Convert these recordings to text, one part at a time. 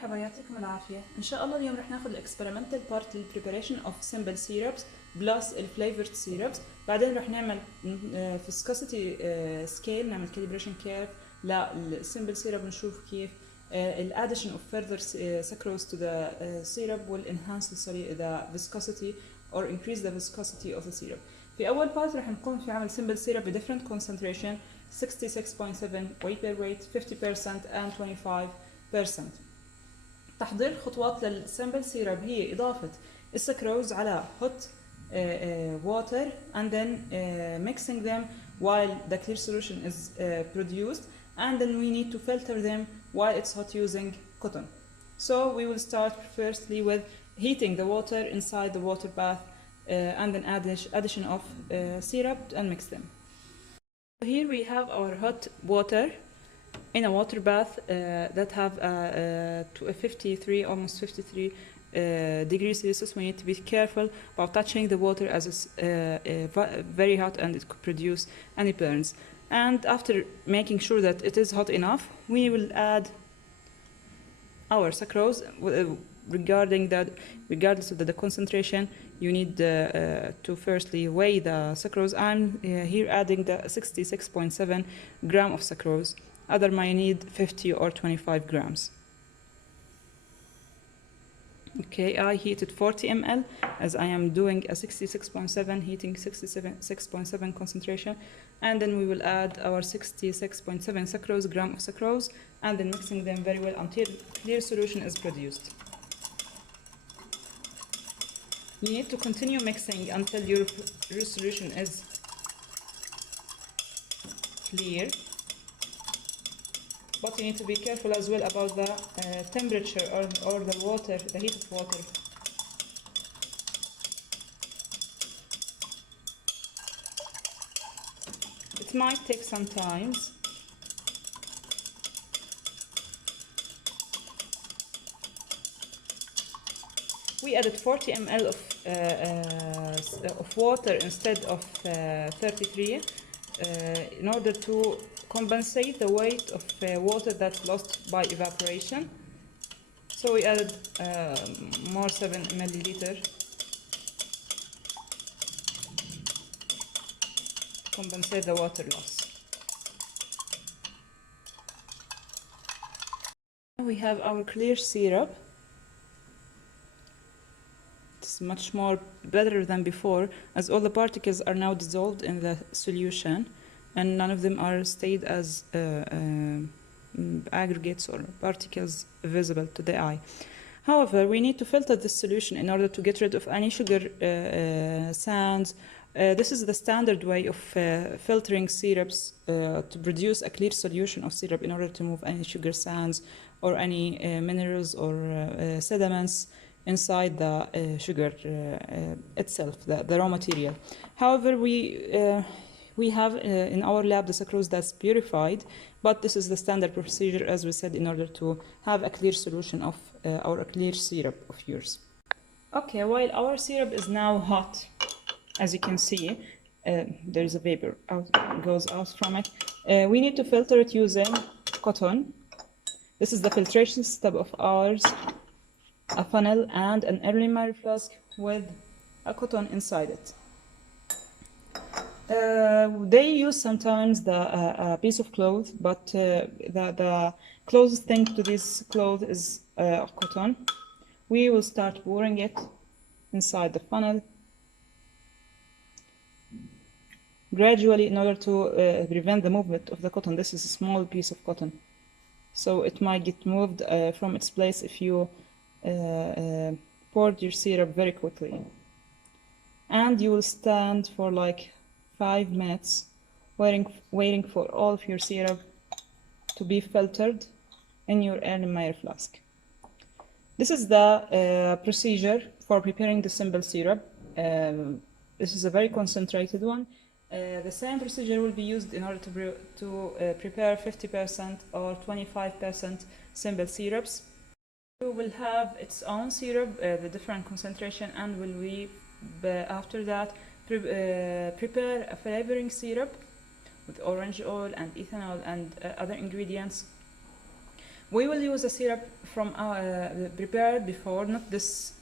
مرحبا، يعطيكم العافية. إن شاء الله اليوم رح ناخذ الإكسبيرمنتال بارت للبريباريشن أوف simple syrups بلس الفليفرد syrups. بعدين رح نعمل viscosity scale، نعمل calibration curve للsimple syrup، نشوف كيف الاديشن of further sucrose to the syrup will enhance the viscosity or increase the viscosity of the syrup. في أول بارت رح نقوم في عمل simple syrup ب different concentration 66.7 weight per weight 50% and 25%. تحضير خطوات للسامبل سيرب هي إضافة السكروز على hot water and then mixing them while the clear solution is produced, and then we need to filter them while it's hot using cotton. So we will start firstly with heating the water inside the water bath and then addition of syrup and mix them. Here we have our hot water in a water bath that have to a 53, almost 53 degrees Celsius. We need to be careful about touching the water as it's very hot and it could produce any burns. And after making sure that it is hot enough, we will add our sucrose. Regardless of the concentration, you need to firstly weigh the sucrose. I'm here adding the 66.7 gram of sucrose. Other might need 50 or 25 grams. Okay, I heated 40 ml as I am doing a 66.7, heating 66.7 concentration, and then we will add our 66.7 sucrose, gram of sucrose, and then mixing them very well until clear solution is produced. You need to continue mixing until your solution is clear. But you need to be careful as well about the temperature or the water, the heat of water. It might take some time. We added 40 ml of water instead of 33 in order to compensate the weight of water that's lost by evaporation. So we added more 7 milliliter to compensate the water loss. We have our clear syrup. It's much more better than before, as all the particles are now dissolved in the solution and none of them are stayed as aggregates or particles visible to the eye. However, we need to filter this solution in order to get rid of any sugar sands. This is the standard way of filtering syrups to produce a clear solution of syrup in order to remove any sugar sands or any minerals or sediments inside the sugar itself, the raw material. However, we have in our lab the sucrose that's purified, but this is the standard procedure, as we said, in order to have a clear solution of our clear syrup of yours. Okay, while our syrup is now hot, as you can see, there is a vapor goes out from it. We need to filter it using cotton. This is the filtration step of ours, a funnel and an aluminum flask with a cotton inside it. They use sometimes a piece of cloth, but the closest thing to this cloth is cotton. We will start pouring it inside the funnel gradually in order to prevent the movement of the cotton. This is a small piece of cotton, so it might get moved from its place if you poured your syrup very quickly. And you will stand for like 5 minutes waiting for all of your syrup to be filtered in your Erlenmeyer flask. This is the procedure for preparing the simple syrup. This is a very concentrated one. The same procedure will be used in order to prepare 50% or 25% simple syrups. You will have its own syrup, the different concentration, and after that prepare a flavoring syrup with orange oil and ethanol and other ingredients. We will use a syrup from our prepared before, not this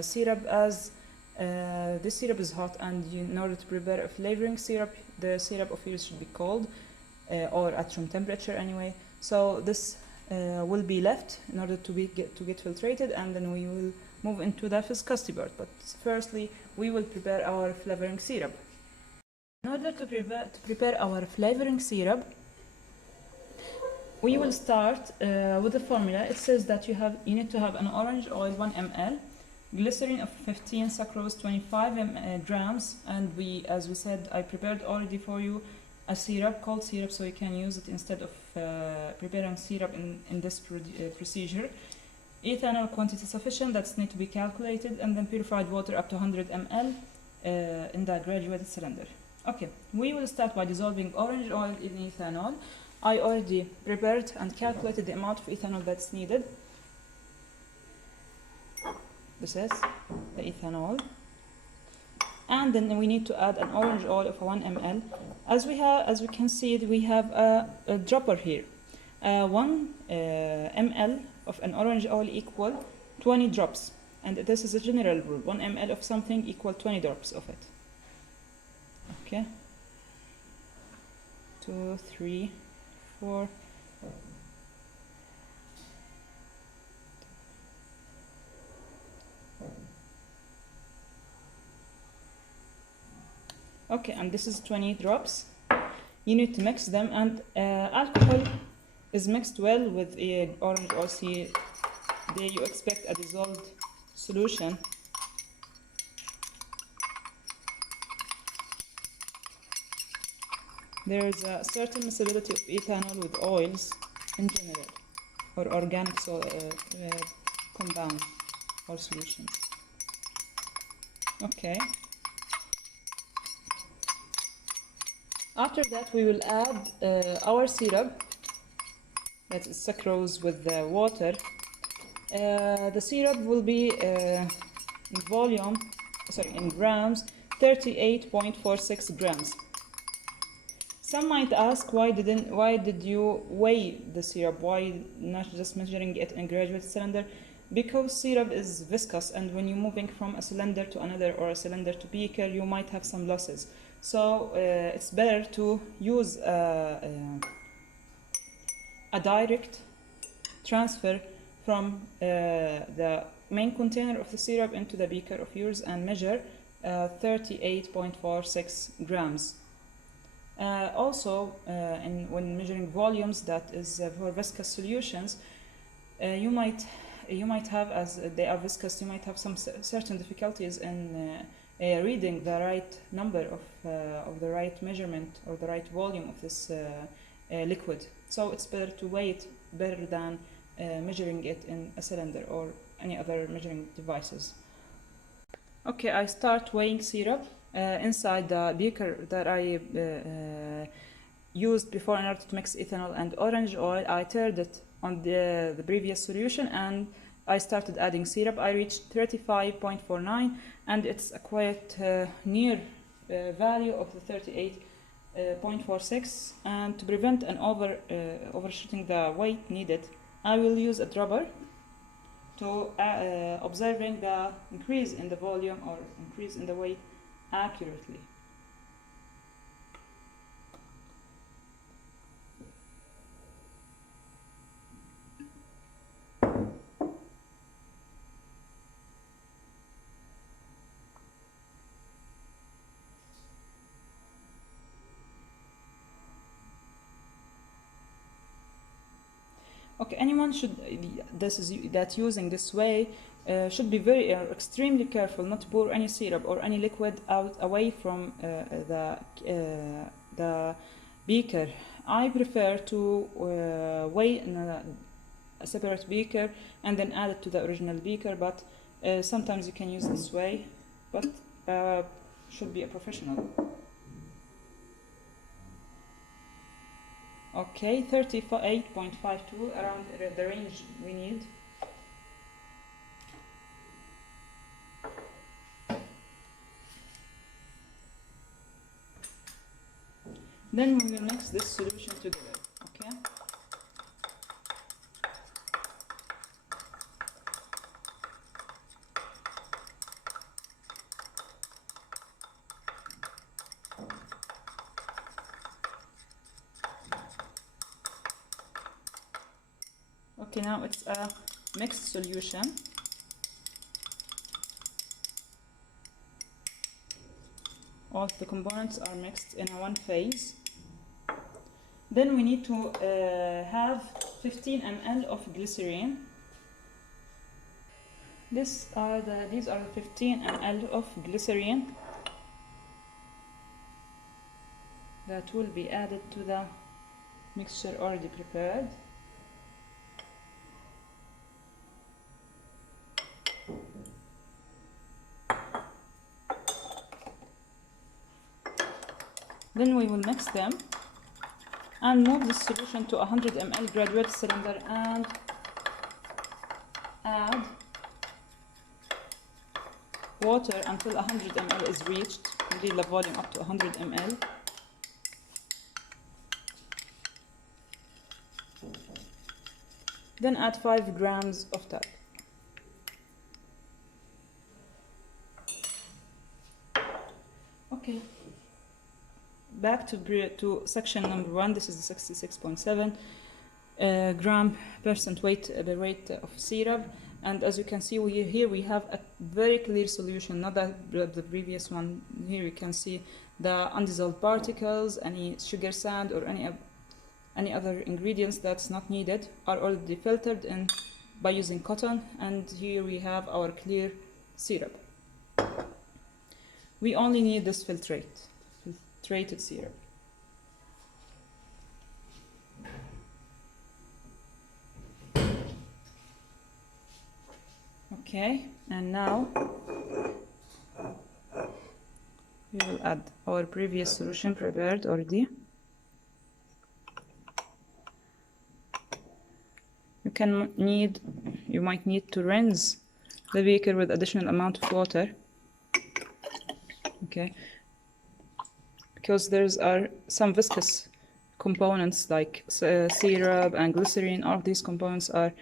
syrup, as this syrup is hot, and in order to prepare a flavoring syrup, the syrup of yours should be cold or at room temperature anyway. So this will be left in order to get filtrated, and then we will move into the viscosity part. But firstly, we will prepare our flavoring syrup. In order to prepare our flavoring syrup, we will start with the formula. It says that you need to have an orange oil 1 ml, glycerin of 15, sucrose 25 grams, and as we said, I prepared already for you a syrup, cold syrup, so you can use it instead of preparing syrup in this procedure. Ethanol quantity sufficient, that's need to be calculated, and then purified water up to 100 ml in the graduated cylinder. Okay, we will start by dissolving orange oil in ethanol. I already prepared and calculated the amount of ethanol that's needed. This is the ethanol. And then we need to add an orange oil of 1 ml. As we can see, we have a dropper here. 1 ml of an orange oil equal 20 drops. And this is a general rule. 1 ml of something equal 20 drops of it. Okay. 2, 3, 4. Okay, and this is 20 drops. You need to mix them, and alcohol is mixed well with orange oil. See, there you expect a dissolved solution. There is a certain miscibility of ethanol with oils in general, or organic compounds or solutions. Okay. After that, we will add our syrup, that is sucrose with the water. The syrup will be in volume, in grams, 38.46 grams. Some might ask, why did you weigh the syrup? Why not just measuring it in graduated cylinder? Because syrup is viscous, and when you're moving from a cylinder to another or a cylinder to beaker, you might have some losses. So it's better to use a direct transfer from the main container of the syrup into the beaker of yours and measure 38.46 grams. Also, when measuring volumes, that is for viscous solutions, you might have, as they are viscous, you might have some certain difficulties in reading the right number of the right measurement or the right volume of this liquid. So it's better to weigh it better than measuring it in a cylinder or any other measuring devices. Okay, I start weighing syrup inside the beaker that I used before in order to mix ethanol and orange oil. I turned it on the previous solution, and I started adding syrup. I reached 35.49, and it's a quite near value of the 38.46. And to prevent an overshooting the weight needed, I will use a dropper to observing the increase in the volume or increase in the weight accurately. Okay, anyone that's using this way should be very extremely careful not to pour any syrup or any liquid away from the beaker. I prefer to weigh in a separate beaker and then add it to the original beaker, but sometimes you can use this way, but should be a professional. Okay, 38.52, around the range we need. Then we will mix this solution together, okay? Okay, now it's a mixed solution. All the components are mixed in one phase. Then we need to have 15 ml of glycerin. These are the 15 ml of glycerin that will be added to the mixture already prepared. Then we will mix them and move this solution to 100 ml graduated cylinder and add water until 100 ml is reached. Read the volume up to 100 ml. Then add 5 grams of talc. Okay. Back to section number 1. This is the 66.7 gram percent weight of syrup, and as you can see, here we have a very clear solution, not the previous one. Here you can see the undissolved particles, any sugar sand or any other ingredients that's not needed are already filtered in by using cotton, and here we have our clear syrup. We only need this filtrated syrup. Okay, and now we will add our previous solution prepared already. You might need to rinse the beaker with additional amount of water. Okay, because there's some viscous components like syrup and glycerin. All of these components are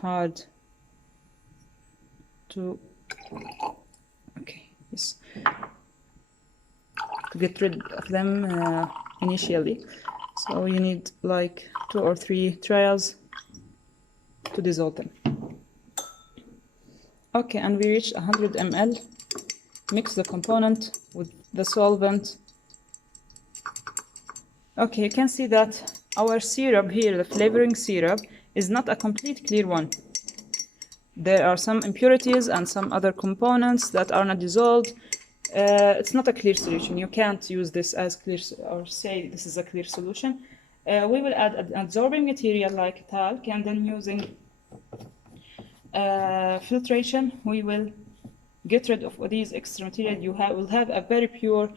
hard to get rid of them initially. So you need like 2 or 3 trials to dissolve them. Okay, and we reached 100 ml. Mix the component with the solvent. Okay, you can see that our syrup here, the flavoring syrup, is not a complete clear one. There are some impurities and some other components that are not dissolved. It's not a clear solution. You can't use this as clear or say this is a clear solution. We will add an absorbing material like talc, and then using filtration we will get rid of these extra material. You will have a very pure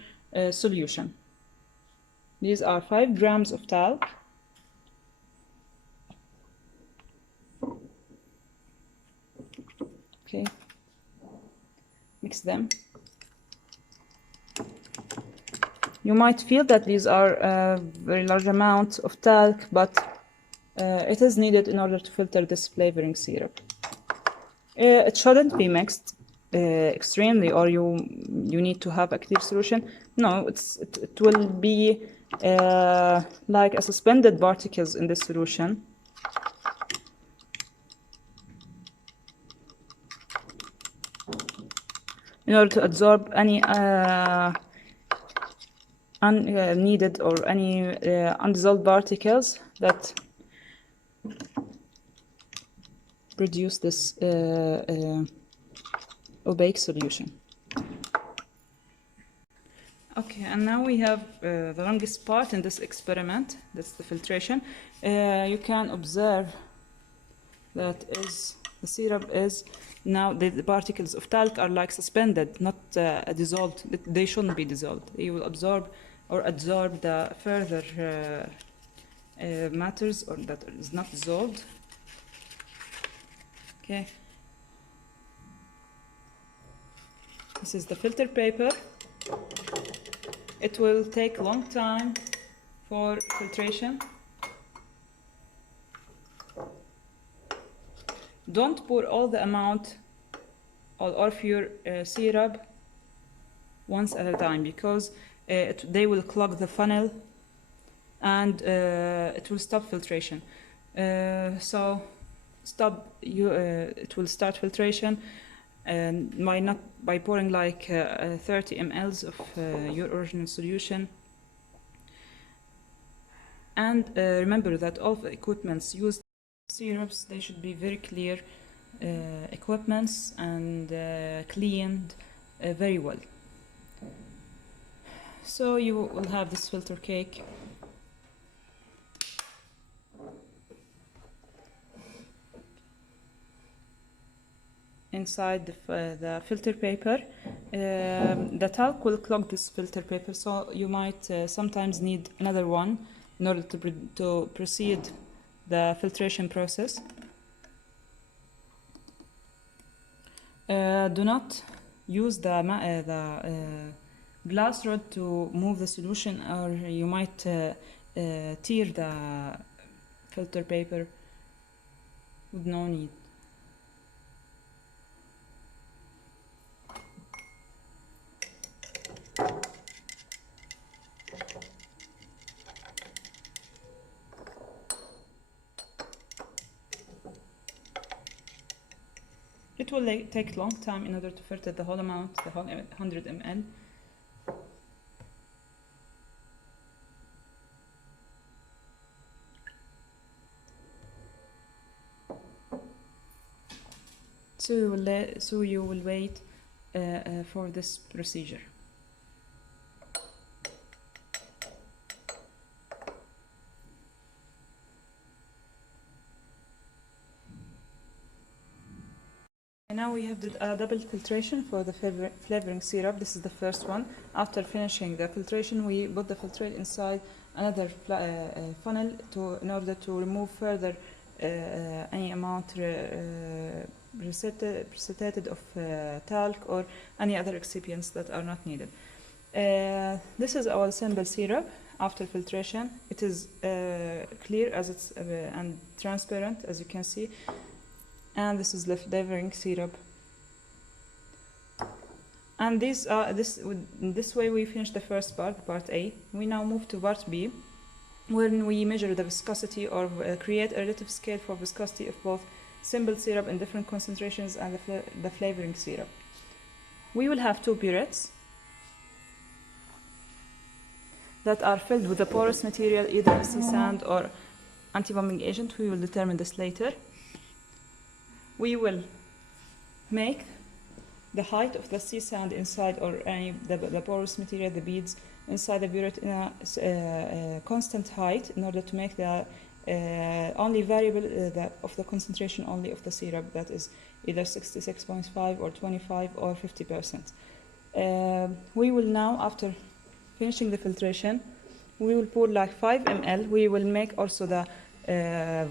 solution. These are 5 grams of talc. Okay, mix them. You might feel that these are a very large amount of talc, but it is needed in order to filter this flavoring syrup. It shouldn't be mixed extremely, or you need to have a clear solution. No, it will be like a suspended particles in this solution. In order to absorb any unneeded or any undissolved particles that produce this opaque solution. Okay, and now we have the longest part in this experiment. That's the filtration. You can observe that the syrup is now the particles of talc are like suspended, not dissolved. They shouldn't be dissolved. They will absorb the further matters or that is not dissolved. Okay. This is the filter paper. It will take a long time for filtration. Don't pour all the amount of your syrup once at a time, because they will clog the funnel and it will stop filtration. So it will start filtration, and by pouring like 30 mLs of your original solution. And remember that all the equipments used syrups, they should be very clear equipments and cleaned very well. So you will have this filter cake. Inside the filter paper, the talc will clog this filter paper, so you might sometimes need another one in order to proceed the filtration process. Do not use the glass rod to move the solution, or you might tear the filter paper with no need. It will take a long time in order to filter the whole amount, the whole 100 ml. So you will wait for this procedure. And now we have a double filtration for the flavoring syrup. This is the first one. After finishing the filtration, we put the filtrate inside another funnel in order to remove further any amount precipitated of talc or any other excipients that are not needed. This is our simple syrup after filtration. It is clear as it's and transparent, as you can see. And this is the flavoring syrup. And this way we finish the first part A. We now move to part B, when we measure the viscosity or create a relative scale for viscosity of both simple syrup in different concentrations and the flavoring syrup. We will have two burettes that are filled with a porous material, either sea sand or anti-bombing agent. We will determine this later. We will make the height of the sea sand inside, or the porous material, the beads inside the burette, in a constant height, in order to make the only variable of the concentration only of the syrup, that is either 66.5 or 25 or 50%. We will now, after finishing the filtration, we will pour like 5 ml. We will make also the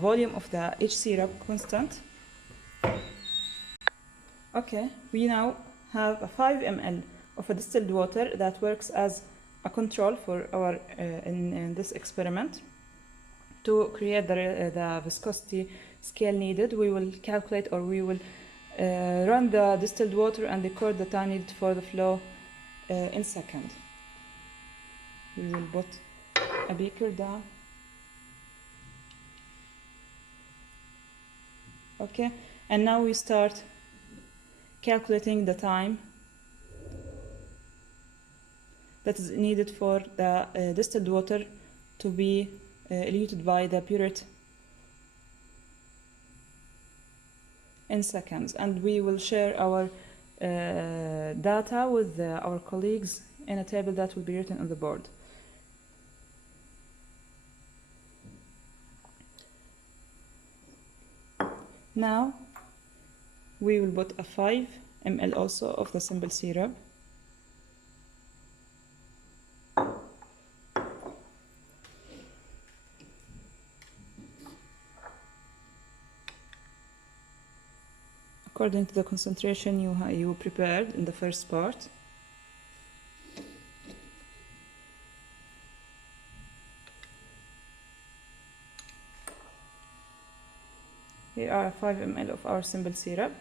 volume of each syrup constant. Okay, we now have a 5 ml of a distilled water that works as a control for our in this experiment. To create the viscosity scale needed, we will calculate, or we will run the distilled water and record the time needed for the flow in seconds. We will put a beaker down. Okay, and now we start calculating the time that is needed for the distilled water to be eluted by the burette in seconds. And we will share our data with our colleagues in a table that will be written on the board. Now we will put a 5 ml also of the simple syrup. According to the concentration you prepared in the first part. Here are 5 ml of our simple syrup.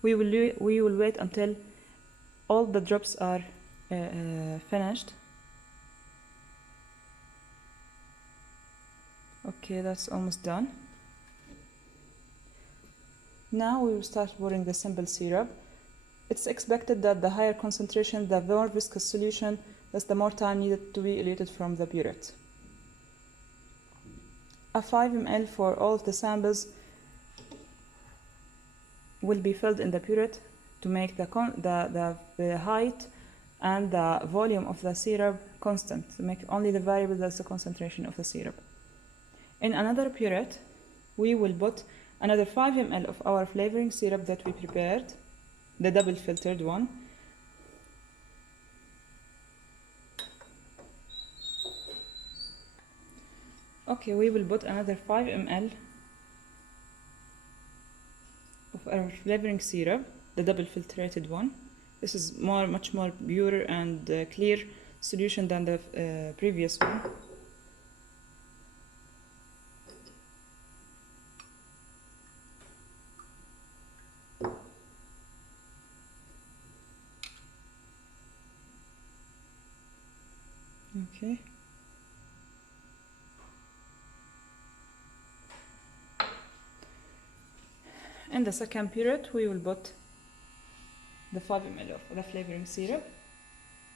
We will wait until all the drops are finished. Okay, that's almost done. Now we will start pouring the simple syrup. It's expected that the higher concentration, the more viscous solution, thus the more time needed to be eluted from the burette. A 5 ml for all of the samples will be filled in the burette to make the height and the volume of the syrup constant, to make only the variable that's the concentration of the syrup. In another burette, we will put another 5 ml of our flavoring syrup that we prepared, the double filtered one. Okay, we will put another 5 ml of our flavoring syrup, the double filtrated one. This is much more pure and clear solution than the previous one. Okay. In the second burette, we will put the 5 ml of the flavoring syrup,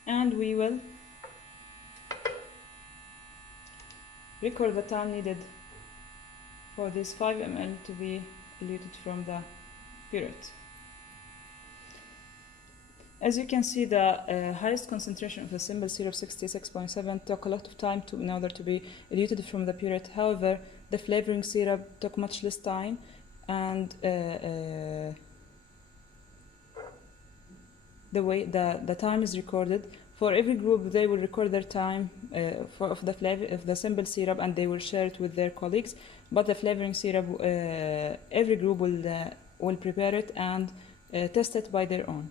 and we will record the time needed for this 5 ml to be eluted from the burette. As you can see, the highest concentration of the simple syrup, 66.7, took a lot of time in order to be eluted from the burette. However, the flavoring syrup took much less time, and the way the time is recorded for every group, they will record their time of the simple syrup, and they will share it with their colleagues. But the flavoring syrup, every group will prepare it and test it by their own.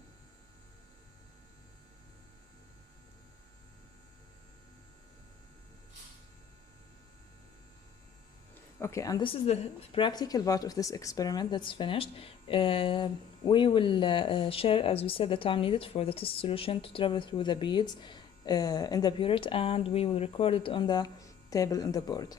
Okay, and this is the practical part of this experiment that's finished. We will share, as we said, the time needed for the test solution to travel through the beads in the burette, and we will record it on the table on the board.